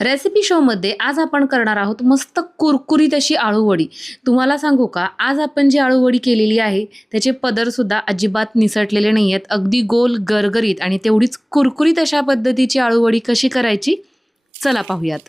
Recipe शोमध्ये आज आपण करणार आहोत मस्त कुरकुरीत अशी आळूवडी. तुम्हाला सांगू का, आज आपण जी आळूवडी केलेली आहे त्याचे पदरसुद्धा अजिबात निसटलेले नाही आहेत. अगदी गोल गरगरीत आणि तेवढीच कुरकुरीत अशा पद्धतीची आळूवडी कशी करायची, चला पाहूयात.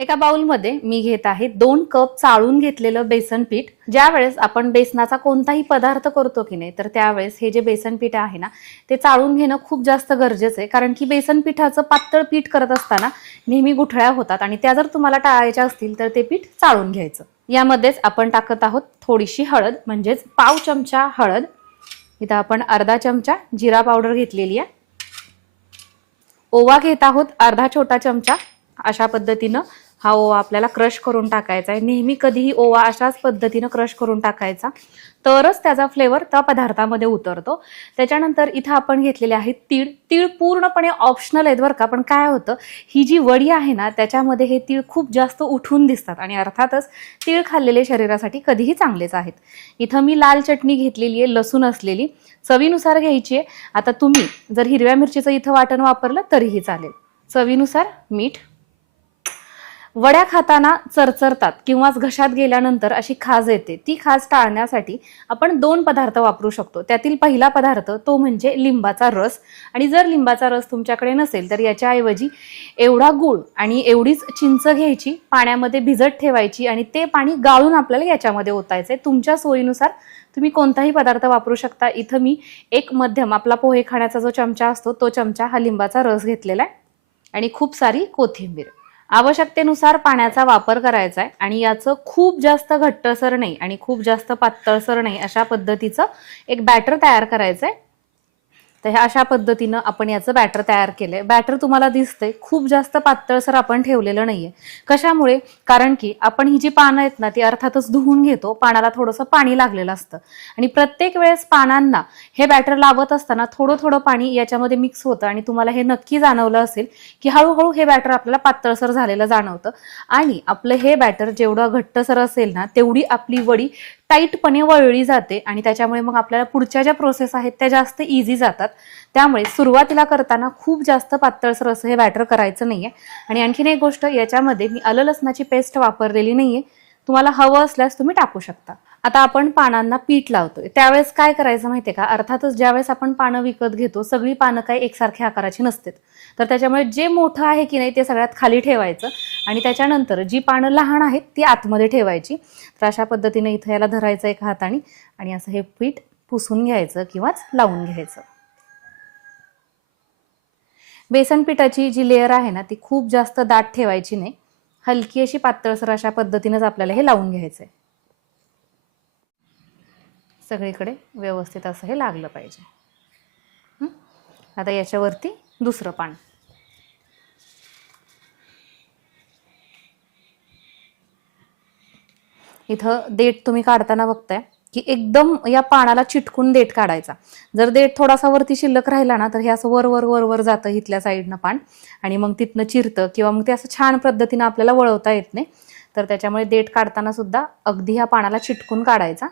एका बाउलमध्ये मी घेत आहे 2 कप चाळून घेतलेलं बेसन पीठ. ज्या वेळेस आपण बेसनाचा कोणताही पदार्थ करतो की नाही, तर त्यावेळेस हे जे बेसन पीठ आहे ना, ते चाळून घेणं खूप जास्त गरजेचं आहे. कारण की बेसन पिठाचं पातळ पीठ करत असताना नेहमी गुठळ्या होतात आणि त्या जर तुम्हाला टाळायच्या असतील तर ते पीठ चाळून घ्यायचं. यामध्येच आपण टाकत आहोत थोडीशी हळद, म्हणजेच पाव चमचा हळद. इथं आपण अर्धा चमचा जिरा पावडर घेतलेली आहे. ओवा घेत आहोत अर्धा छोटा चमचा. अशा पद्धतीनं हा ओवा आपल्याला क्रश करून टाकायचा आहे. नेहमी कधीही ओवा अशाच पद्धतीनं क्रश करून टाकायचा, तरच त्याचा फ्लेवर त्या पदार्थामध्ये उतरतो. त्याच्यानंतर इथं आपण घेतलेले आहेत तीळ. तीळ पूर्णपणे ऑप्शनल आहेत बरं का, पण काय होतं, ही जी वडी आहे ना त्याच्यामध्ये हे तीळ खूप जास्त उठून दिसतात आणि अर्थातच तीळ खाल्लेले शरीरासाठी कधीही चांगलेच आहेत. इथं मी लाल चटणी घेतलेली आहे, लसूण असलेली, चवीनुसार घ्यायची आहे. आता तुम्ही जर हिरव्या मिरचीचं इथं वाटण वापरलं तरीही चालेल. चवीनुसार मीठ. वड्या खाताना चरचरतात किंवा घशात गेल्यानंतर अशी खाज येते, ती खाज टाळण्यासाठी आपण 2 पदार्थ वापरू शकतो. त्यातील पहिला पदार्थ तो म्हणजे लिंबाचा रस. आणि जर लिंबाचा रस तुमच्याकडे नसेल तर याच्याऐवजी एवढा गूळ आणि एवढीच चिंच घ्यायची, पाण्यामध्ये भिजत ठेवायची आणि ते पाणी गाळून आपल्याला याच्यामध्ये ओतायचंय. तुमच्या सोयीनुसार तुम्ही कोणताही पदार्थ वापरू शकता. इथं मी एक मध्यम आपला पोहे खाण्याचा जो चमचा असतो तो चमचा हा लिंबाचा रस घेतलेला आहे आणि खूप सारी कोथिंबीर. आवश्यकतेनुसार पाण्याचा वापर करायचा आहे आणि याचं खूप जास्त घट्टसर नाही आणि खूप जास्त पातळसर नाही अशा पद्धतीचं एक बॅटर तयार करायचं आहे. तर ह्या अशा पद्धतीनं आपण याचं बॅटर तयार केलंय. बॅटर तुम्हाला दिसतंय खूप जास्त पातळसर आपण ठेवलेलं नाहीये. कशामुळे? कारण की आपण ही जी पानं आहेत ना ती अर्थातच धुवून घेतो. पानाला थोडंसं पाणी लागलेलं असतं आणि प्रत्येक वेळेस पानांना हे बॅटर लावत असताना थोडं थोडं पाणी याच्यामध्ये मिक्स होतं आणि तुम्हाला हे नक्की जाणवलं असेल की हळूहळू हे बॅटर आपल्याला पातळसर झालेलं जाणवतं. आणि आपलं हे बॅटर जेवढं घट्टसर असेल ना तेवढी आपली वडी टाईटपणे वळली जाते आणि त्याच्यामुळे मग आपल्याला पुढच्या ज्या प्रोसेस आहेत त्या जास्त इझी जातात. त्यामुळे सुरुवातीला करताना खूप जास्त पातळसर असं हे बॅटर करायचं नाहीये. आणि आणखीन एक गोष्ट, याच्यामध्ये मी आलं लसणाची पेस्ट वापरलेली नाहीये. तुम्हाला हवं असल्यास तुम्ही टाकू शकता. आता आपण पानांना पीठ लावतोय त्यावेळेस काय करायचं माहितीये का, अर्थातच ज्यावेळेस आपण पानं विकत घेतो सगळी पानं काही एकसारख्या आकाराची नसतात. तर त्याच्यामुळे जे मोठं आहे की नाही ते सगळ्यात खाली ठेवायचं आणि त्याच्यानंतर जी पानं लहान आहेत ती आतमध्ये ठेवायची. तर अशा पद्धतीने इथं याला धरायचं एक हाताने आणि असं हे पीठ पुसून घ्यायचं किंवा लावून घ्यायचं. बेसन पिठाची जी लेअर आहे ना ती खूप जास्त दाट ठेवायची नाही, हलकी अशी पातळसर अशा पद्धतीनेच आपल्याला हे लावून घ्यायचंय. सगळीकडे व्यवस्थित असं हे लागलं पाहिजे. आता याच्यावरती दुसरं पान. इथं देठ तुम्ही काढताना बघताय की एकदम या पानाला चिटकून देठ काढायचा. जर देठ थोडासा वरती शिल्लक राहिला ना तर हे असं वर वर वर वर जातं इथल्या साईडनं पान आणि मग तिथनं चिरतं किंवा मग ते असं छान पद्धतीनं आपल्याला वळवता येत नाही. तर त्याच्यामुळे देठ काढताना सुद्धा अगदी ह्या पानाला चिटकून काढायचा.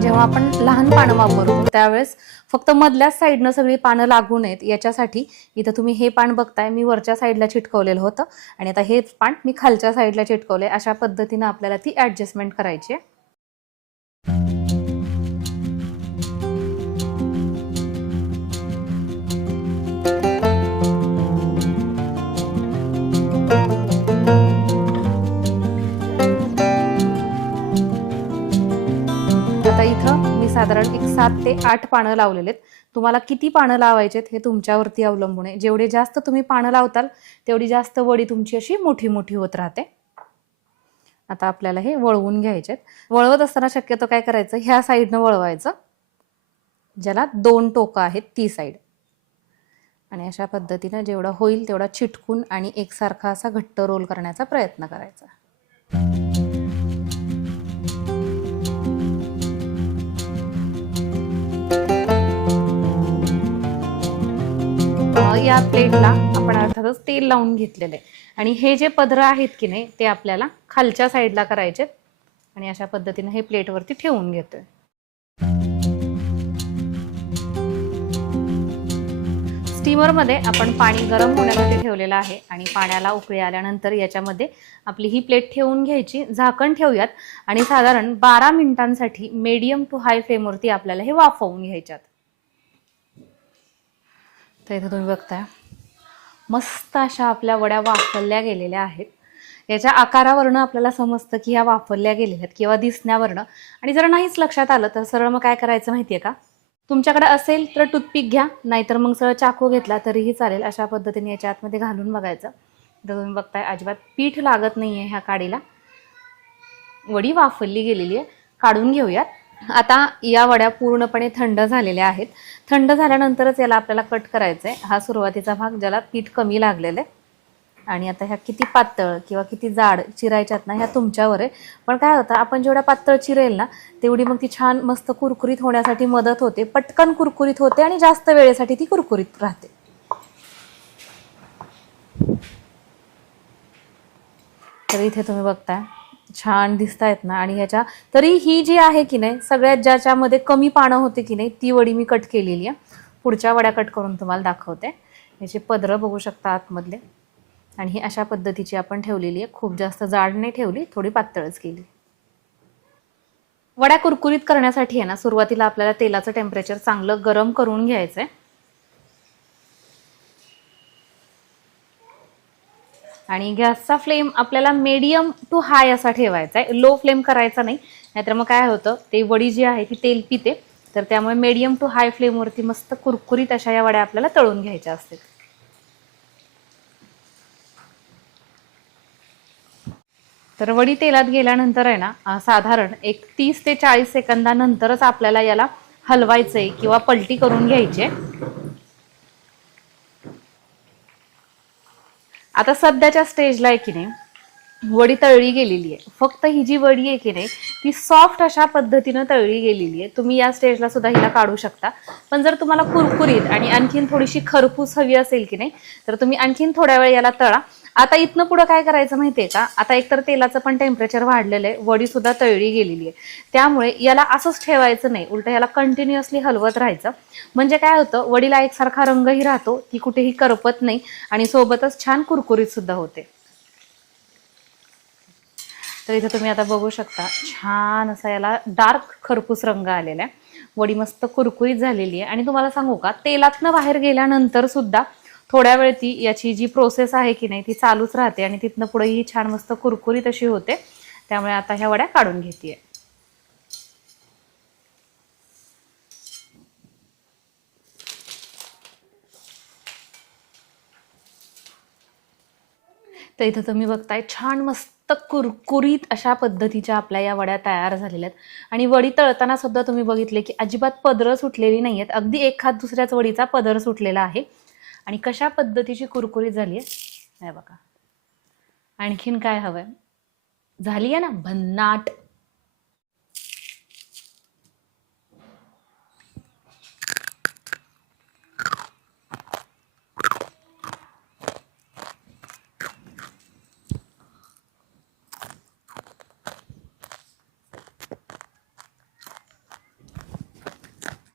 जेव्हा आपण लहान पानं वापरतो त्यावेळेस फक्त मधल्याच साईडनं सगळी पानं लागू नयेत याच्यासाठी इथं तुम्ही हे पान बघताय मी वरच्या साईडला चिटकवलेलं होतं आणि आता हे पान मी खालच्या साईडला चिटकवलंय. अशा पद्धतीनं आपल्याला ती ऍडजस्टमेंट करायची आहे. आता इथं मी साधारण एक 7 ते 8 पानं लावलेलेत. तुम्हाला किती पानं लावायचेत हे तुमच्यावरती अवलंबून आहे. जेवढे जास्त तुम्ही पानं लावताल तेवढी जास्त वडी तुमची अशी मोठी मोठी होत राहते. आता आपल्याला हे वळवून घ्यायचेत. वळवत असताना शक्यतो काय करायचं, ह्या साईडनं वळवायचं ज्याला 2 टोकं आहेत ती साईड आणि अशा पद्धतीनं जेवढा होईल तेवढा चिटकून आणि एकसारखा असा घट्ट रोल करण्याचा प्रयत्न करायचा. या प्लेटला आपण अर्थातच तेल लावून घेतलेलं आहे आणि हे जे पदर आहेत की नाही ते आपल्याला खालच्या साईडला करायचे आणि अशा पद्धतीने हे प्लेटवरती ठेवून घेतोय. स्टीमरमध्ये आपण पाणी गरम होण्यासाठी ठेवलेलं आहे आणि पाण्याला उकळी आल्यानंतर याच्यामध्ये आपली ही प्लेट ठेवून घ्यायची, झाकण ठेवूयात आणि साधारण 12 मिनिटांसाठी मीडियम टू हाय फ्लेमवरती आपल्याला हे वाफवून घ्यायच्यात. तर इथे तुम्ही बघताय मस्त अशा आपल्या वड्या वाफवल्या गेलेल्या आहेत. याच्या आकारावरनं आपल्याला समजतं की ह्या वाफवल्या गेलेल्या आहेत किंवा दिसण्यावरनं. आणि जर नाहीच लक्षात आलं तर सरळ मग काय करायचं माहितीये का, तुमच्याकडे असेल तर टूथपिक घ्या, नाहीतर मग सरळ चाकू घेतला तरीही चालेल. अशा पद्धतीने याच्या आतमध्ये घालून बघायचं. तर तुम्ही बघताय अजिबात पीठ लागत नाहीये ह्या काडीला, वडी वाफवली गेलेली आहे. काढून घेऊयात. आता या वड्या पूर्णपणे थंड झालेल्या आहेत. थंड झाल्यानंतरच याला आपल्याला कट करायचं आहे. हा सुरुवातीचा भाग ज्याला पीठ कमी लागलेलं आहे. आणि आता ह्या किती पातळ किंवा किती जाड चिरायच्यात ना ह्या तुमच्यावर आहे. पण काय होतं, आपण जेवढ्या पातळ चिरेल ना तेवढी मग ती छान मस्त कुरकुरीत होण्यासाठी मदत होते. पटकन कुरकुरीत होते आणि जास्त वेळेसाठी ती कुरकुरीत राहते. तर इथे तुम्ही बघताय छान दिसतायत ना. आणि ह्याच्या तरी ही जी आहे की नाही सगळ्यात ज्याच्यामध्ये कमी पानं होते की नाही ती वडी मी कट केलेली आहे. पुढच्या वड्या कट करून तुम्हाला दाखवते. याचे पदरं बघू शकता आतमधले. आणि ही अशा पद्धतीची आपण ठेवलेली आहे. खूप जास्त जाड नाही ठेवली, थोडी पातळच केली. वड्या कुरकुरीत करण्यासाठी आहे ना सुरुवातीला आपल्याला तेलाचं टेम्परेचर चांगलं गरम करून घ्यायचंय. आणि गॅसचा फ्लेम आपल्याला मीडियम टू हाय असा ठेवायचा आहे, लो फ्लेम करायचा नाही, नाहीतर मग काय होतं ते वडी जी आहे ती तेल पिते. तर त्यामुळे मीडियम टू हाय फ्लेमवरती मस्त कुरकुरीत अशा या वड्या आपल्याला तळून घ्यायच्या असतात. तर वडी तेलात गेल्यानंतर आहे ना साधारण एक 30 ते 40 सेकंदानंतरच आपल्याला याला हलवायचंय किंवा पलटी करून घ्यायचे. आता सध्याच्या स्टेजला आहे की नाही वडी तळली गेलेली आहे. फक्त ही जी वडी आहे की नाही ती सॉफ्ट अशा पद्धतीनं तळली गेलेली आहे. तुम्ही या स्टेजला सुद्धा हिला काढू शकता. पण जर तुम्हाला कुरकुरीत आणि आणखीन थोडीशी खरपूस हवी असेल की नाही तर तुम्ही आणखीन थोड्या वेळ याला तळा. आता इथनं पुढं काय करायचं माहितीये का, आता एकतर तेलाचं पण टेम्परेचर वाढलेलं आहे, वडी सुद्धा तळली गेलेली आहे. त्यामुळे याला असंच ठेवायचं नाही, उलट याला कंटिन्युअसली हलवत राहायचं. म्हणजे काय होतं, वडीला एकसारखा रंगही राहतो, ती कुठेही करपत नाही आणि सोबतच छान कुरकुरीत सुद्धा होते. तर इथे तुम्ही आता बघू शकता छान असा याला डार्क खरपूस रंग आलेला आहे. वडी मस्त कुरकुरीत झालेली आहे. आणि तुम्हाला सांगू का, तेलातनं बाहेर गेल्यानंतर सुद्धा थोड्या वेळ ती याची जी प्रोसेस आहे की नाही ती चालूच राहते आणि तिथनं पुढे ही छान मस्त कुरकुरीत अशी होते. त्यामुळे आता ह्या वड्या काढून घेतेय. तर इथं तुम्ही बघताय छान मस्त कुरकुरीत अशा पद्धतीच्या आपल्या या वड्या तयार झालेल्या आहेत. आणि वडी तळताना सुद्धा तुम्ही बघितले की अजिबात पदरं सुटलेली नाही आहेत. अगदी एखाद दुसऱ्याच वडीचा पदर सुटलेला आहे. आणि कशा पद्धतीची कुरकुरीत झाली आहे बघा. आणखीन काय हवंय, झाली आहे ना भन्नाट